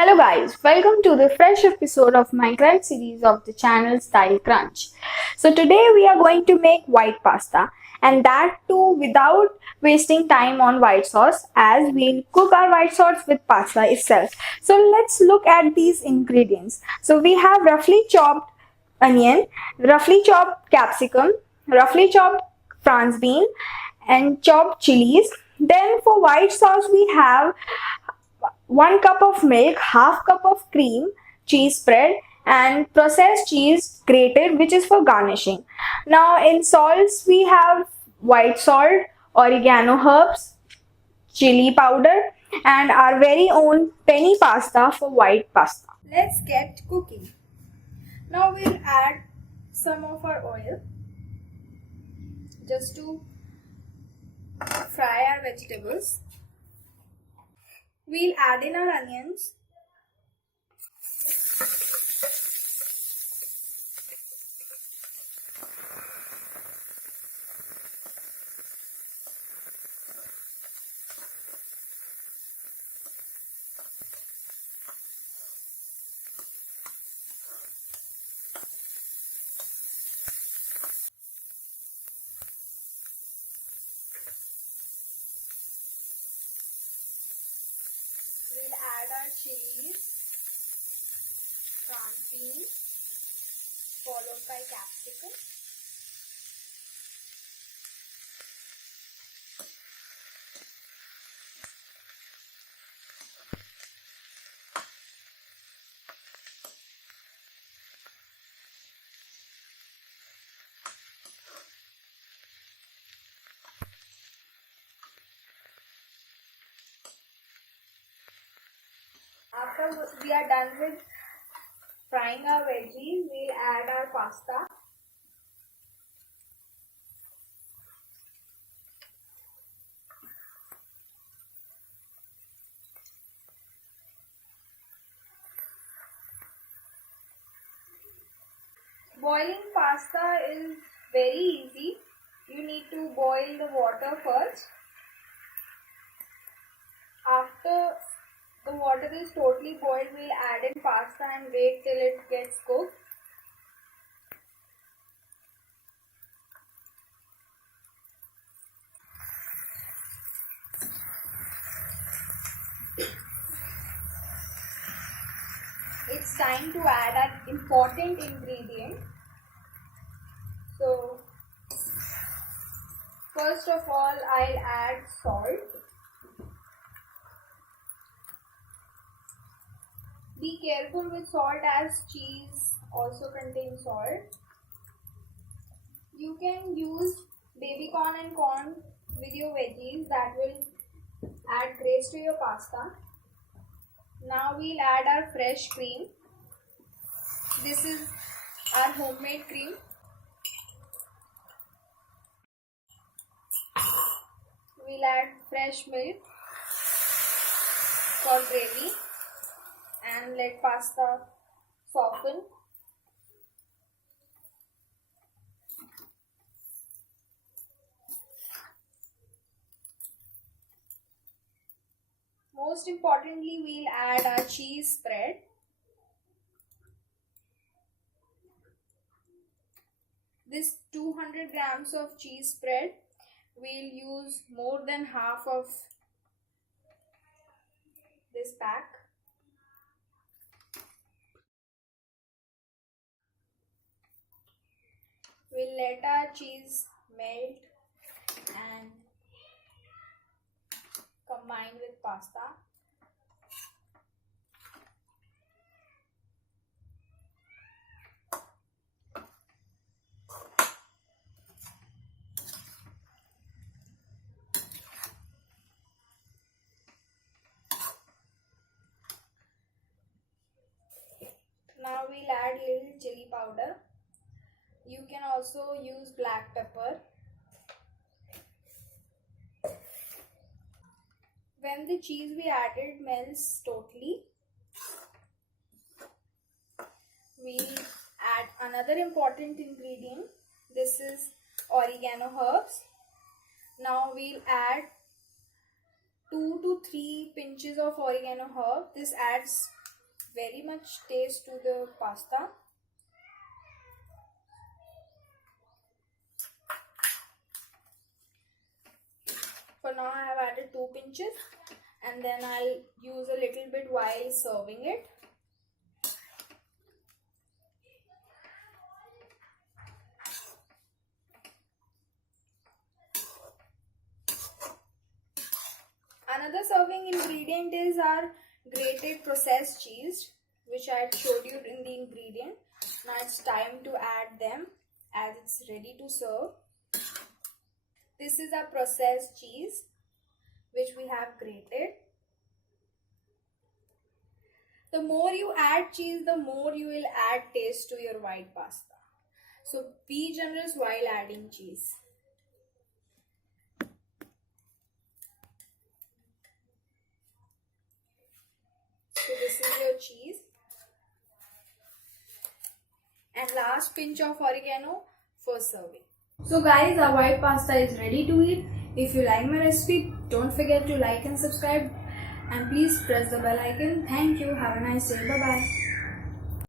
Hello guys, welcome to the fresh episode of Minecraft series of the channel Style Crunch. So today we are going to make white pasta, and that too without wasting time on white sauce, as we'll cook our white sauce with pasta itself. So let's look at these ingredients. So we have roughly chopped onion, roughly chopped capsicum, roughly chopped France bean and chopped chilies. Then for white sauce we have 1 cup of milk, half cup of cream, cheese spread and processed cheese grated, which is for garnishing. Now in salts we have white salt, oregano herbs, chili powder and our very own penny pasta for white pasta. Let's get cooking. Now we'll add some of our oil just to fry our vegetables. We'll add in our onions. We'll add our chilies, France bean, followed by capsicum. After we are done with frying our veggies, we'll add our pasta. Boiling pasta is very easy. You need to boil the water first. After the water is totally boiled, we'll add in pasta and wait till it gets cooked. It's time to add an important ingredient. So, first of all, I'll add salt. Be careful with salt as cheese also contains salt. You can use baby corn and corn with your veggies, that will add grace to your pasta. Now we'll add our fresh cream. This is our homemade cream. We'll add fresh milk for gravy and let pasta soften. Most importantly, we'll add our cheese spread. This 200 grams of cheese spread, we'll use more than half of this pack. We'll let our cheese melt and combine with pasta. Now we'll add little chili powder. You can also use black pepper. When the cheese we added melts totally, we'll add another important ingredient. This is oregano herbs. Now we'll add 2 to 3 pinches of oregano herb. This adds very much taste to the pasta. For now I have added 2 pinches, and then I'll use a little bit while serving it. Another serving ingredient is our grated processed cheese, which I had showed you in the ingredient. Now it's time to add them as it's ready to serve. This is our processed cheese which we have grated. The more you add cheese, the more you will add taste to your white pasta. So be generous while adding cheese. So this is your cheese. And last pinch of oregano for serving. So guys, our white pasta is ready to eat. If you like my recipe, don't forget to like and subscribe. And please press the bell icon. Thank you. Have a nice day. Bye bye.